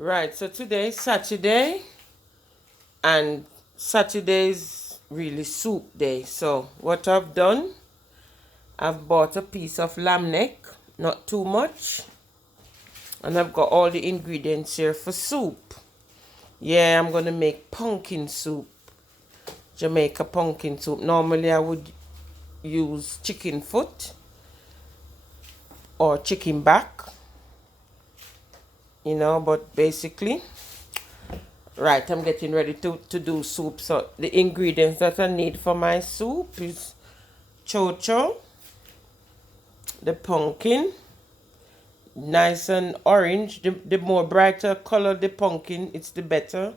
Right, so today Saturday, and Saturday's really soup day. So what I've done, I've bought a piece of lamb neck, not too much, and I've got all the ingredients here for soup. Yeah, I'm gonna make pumpkin soup, Jamaica pumpkin soup. Normally I would use chicken foot or chicken back, but basically, right, I'm getting ready to do soup. So the ingredients that I need for my soup is chocho, the pumpkin, nice and orange. The more brighter color the pumpkin, it's the better.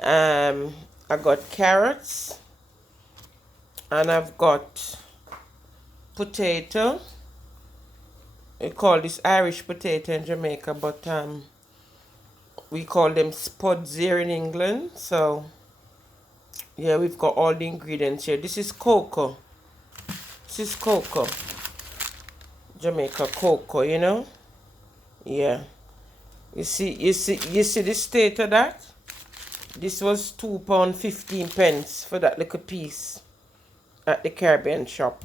I got carrots, and I've got potato. We call this Irish potato in Jamaica, but we call them spuds here in England. So yeah, we've got all the ingredients here. This is cocoa. This is cocoa. Jamaica cocoa. Yeah. You see the state of that? This was £2.15 for that little piece at the Caribbean shop.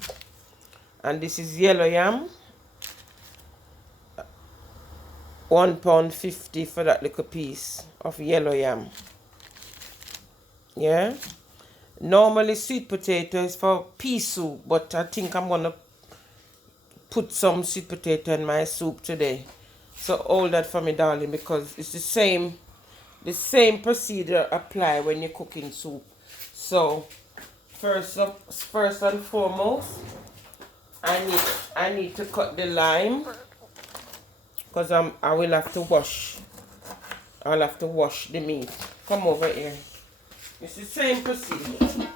And this is yellow yam. £1.50 for that little piece of yellow yam. Yeah. Normally sweet potato is for pea soup, but I think I'm gonna put some sweet potato in my soup today. So hold that for me, darling, because it's the same procedure apply when you're cooking soup. So first and foremost, I need to cut the lime, because I will have to wash. I'll have to wash the meat. Come over here. It's the same procedure.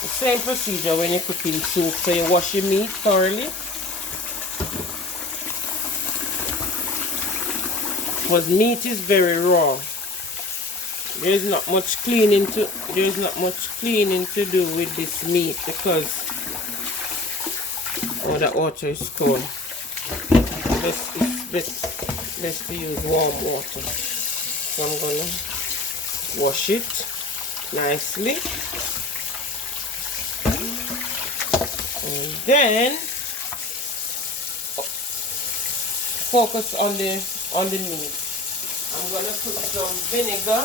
The same procedure when you're cooking soup. So you wash your meat thoroughly, because meat is very raw. There's not much cleaning to do with this meat, because that water is cold. It's best to use warm water. So I'm gonna wash it nicely, and then focus on the meat. I'm gonna put some vinegar.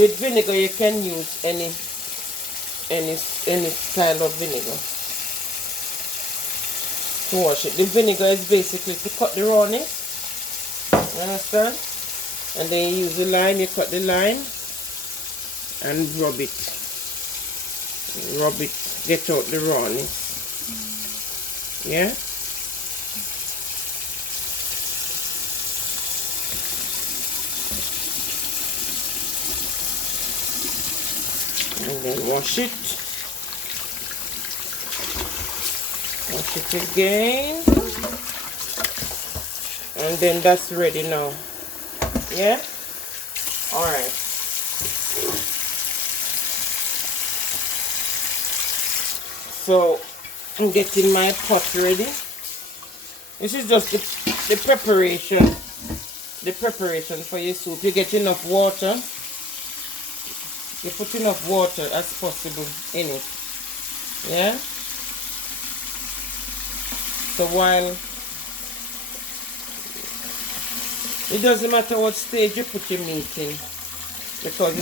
With vinegar you can use any style of vinegar to wash it. The vinegar is basically to cut the rawness. You understand? And then you use the lime, you cut the lime and rub it, get out the rawness. Yeah. And then wash it again, and then that's ready now. Yeah. All right. So I'm getting my pot ready. This is just the preparation for your soup. You get enough water. You put enough water as possible in it. Yeah. So while it doesn't matter what stage you put your meat in, because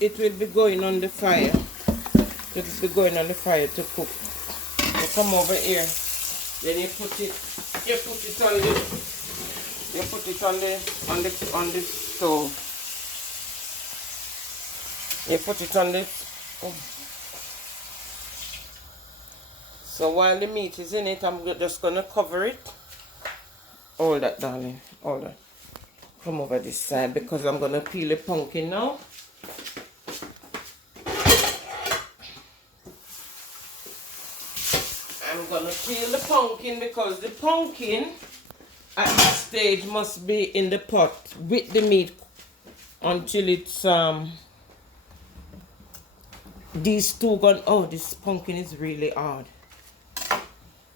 it will be going on the fire. It will be going on the fire to cook. So come over here. Then you put it on the stove. You put it on this. So while the meat is in it, I'm just gonna cover it. Hold that, darling. Hold that. Come over this side, because I'm gonna peel the pumpkin now. I'm gonna peel the pumpkin, because the pumpkin at this stage must be in the pot with the meat until it's these two gone. Oh, this pumpkin is really hard.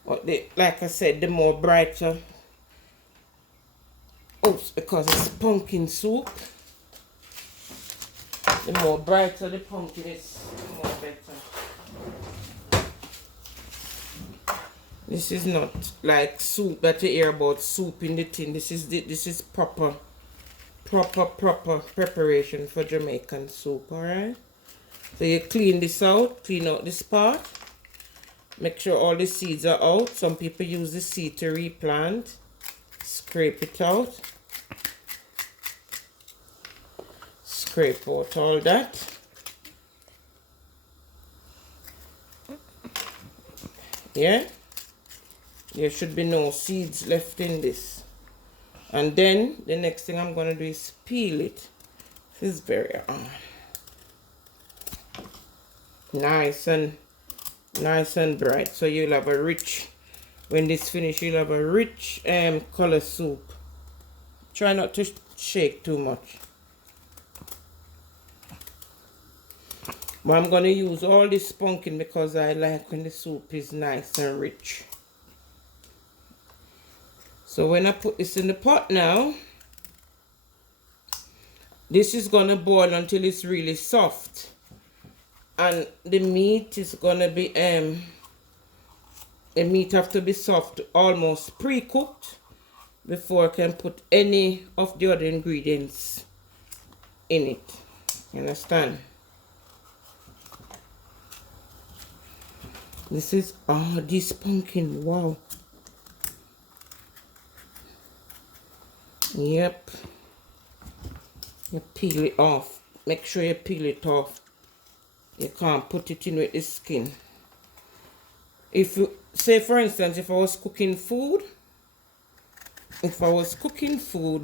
But like I said, the more brighter. Oops, because it's pumpkin soup. The more brighter the pumpkin is, the more better. This is not like soup that you hear about, soup in the tin. This is proper preparation for Jamaican soup. Alright, so you clean this out, clean out this part, make sure all the seeds are out. Some people use the seed to replant. Scrape it out, scrape out all that. Yeah, there should be no seeds left in this. And then the next thing I'm going to do is peel it. This is very nice and bright. So you'll have a rich, when this finishes, you'll have a rich color soup. Try not to shake too much. But I'm going to use all this pumpkin because I like when the soup is nice and rich. So when I put this in the pot now, this is going to boil until it's really soft. And the meat is going to be, the meat have to be soft, almost pre-cooked, before I can put any of the other ingredients in it. You understand? This is, this pumpkin, wow. Yep. You peel it off. Make sure you peel it off. You can't put it in with the skin. If you, say for instance, if I was cooking food,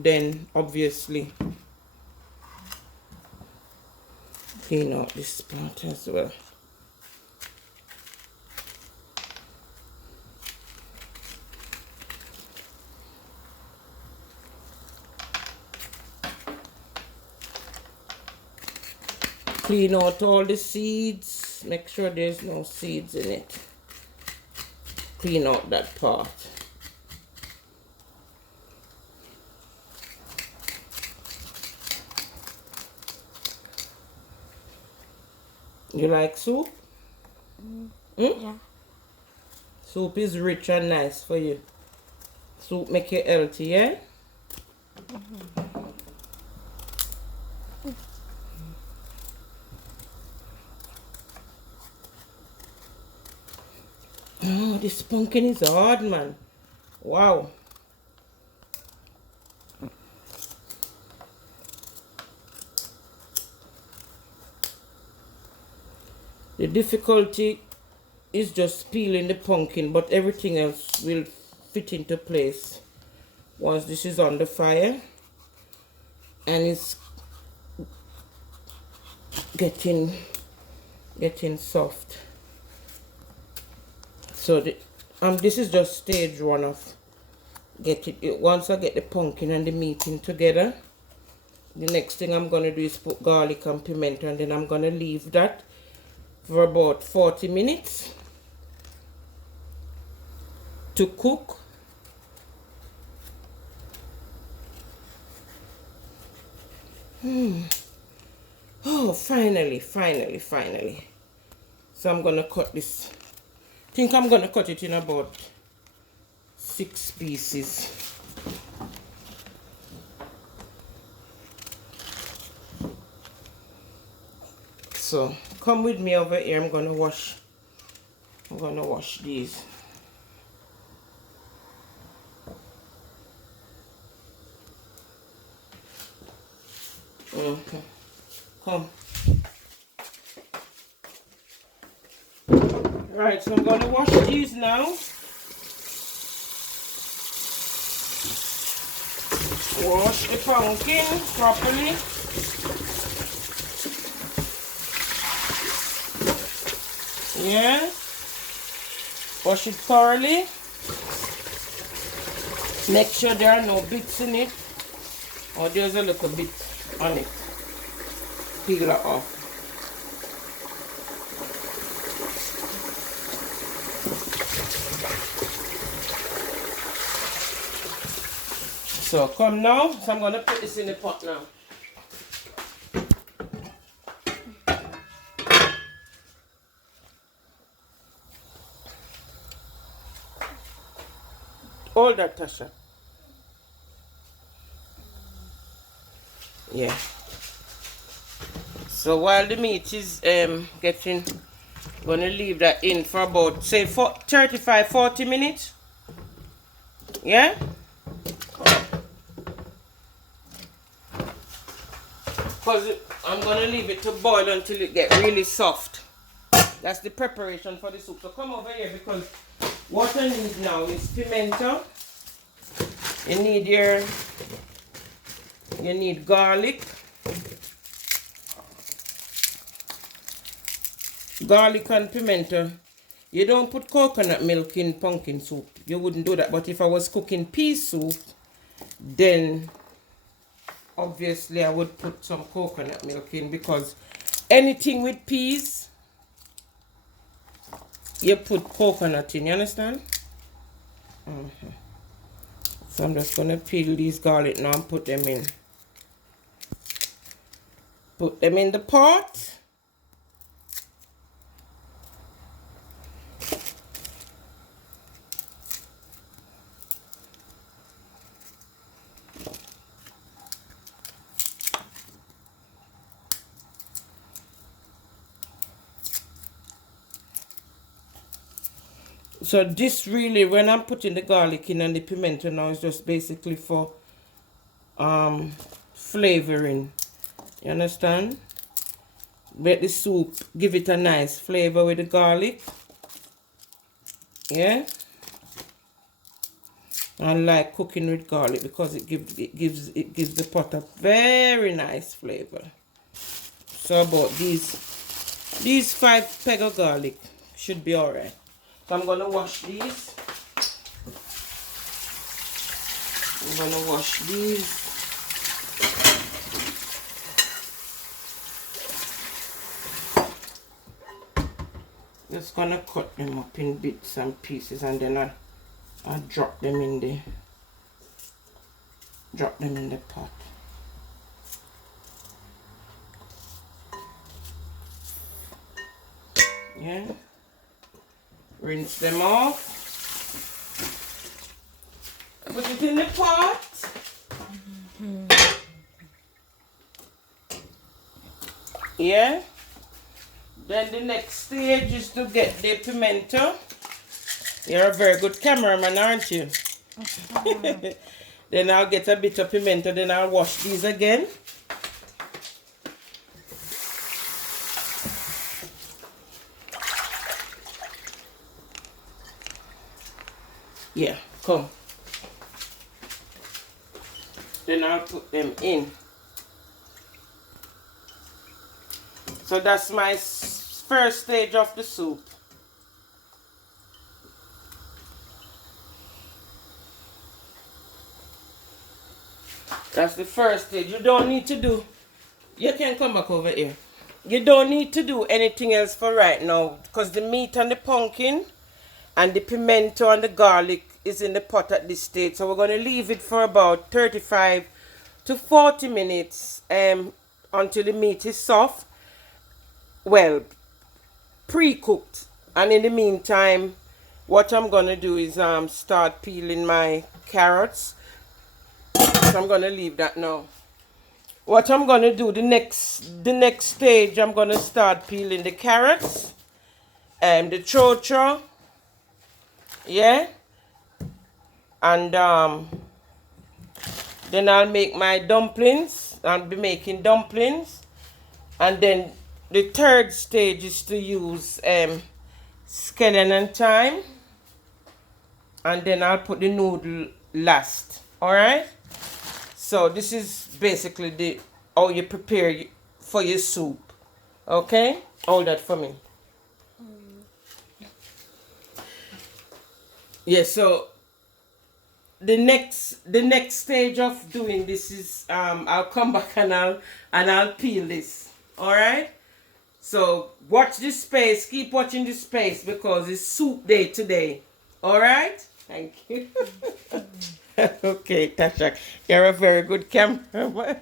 then obviously clean out this part as well. Clean out all the seeds. Make sure there's no seeds in it. Clean out that part. You like soup? Yeah. Soup is rich and nice for you. Soup make you healthy, yeah? Oh, this pumpkin is hard, man. Wow. The difficulty is just peeling the pumpkin, but everything else will fit into place once this is on the fire and it's getting soft. So this is just stage one of once I get the pumpkin and the meat in together. The next thing I'm gonna do is put garlic and pimento, and then I'm gonna leave that for about 40 minutes to cook. Oh, finally. So I'm gonna cut this. I think I'm gonna cut it in about 6 pieces. So come with me over here. I'm gonna wash these. Okay. Come. Right, so I'm gonna wash these now. Wash the pumpkin properly. Yeah. Wash it thoroughly. Make sure there are no bits in it, or there's a little bit on it. Peel it off. So come now. So I'm gonna put this in the pot now. Hold that, Tasha. Yeah. So while the meat is getting, I'm gonna leave that in for about say 35-40 minutes. Yeah. Because I'm gonna leave it to boil until it gets really soft. That's the preparation for the soup. So come over here because what I need now is pimento. You need garlic. Garlic and pimento. You don't put coconut milk in pumpkin soup. You wouldn't do that. But if I was cooking pea soup, then obviously I would put some coconut milk in because anything with peas, you put coconut in. You understand? So I'm just going to peel these garlic now and put them in. Put them in the pot. So this really, when I'm putting the garlic in and the pimento now, is just basically for flavoring. You understand? Make the soup, give it a nice flavor with the garlic. Yeah. I like cooking with garlic because it gives the pot a very nice flavor. So about these 5 peg of garlic should be alright. So I'm gonna wash these. I'm gonna wash these. Just gonna cut them up in bits and pieces and then I'll drop them in the pot. Yeah. Rinse them off. Put it in the pot. Yeah. Then the next stage is to get the pimento. You're a very good cameraman, aren't you? Then I'll get a bit of pimento, then I'll wash these again. Yeah, come. Then I'll put them in. So that's my first stage of the soup. That's the first stage. You don't need to do, you can come back over here. You don't need to do anything else for right now because the meat and the pumpkin and the pimento and the garlic is in the pot at this stage. So we're going to leave it for about 35 to 40 minutes until the meat is soft. Well, pre-cooked. And in the meantime, what I'm going to do is start peeling my carrots. So I'm going to leave that now. What I'm going to do, the next stage, I'm going to start peeling the carrots and the chocha. Yeah. And then I'll make my dumplings. I'll be making dumplings. And then the third stage is to use scallion and thyme. And then I'll put the noodle last. Alright? So this is basically how you prepare for your soup. Okay? Hold that for me. Yeah, so the next stage of doing this is I'll come back and I'll peel this. Alright? So watch this space, keep watching this space because it's soup day today. Alright? Thank you. Okay, Tashak, you're a very good cameraman.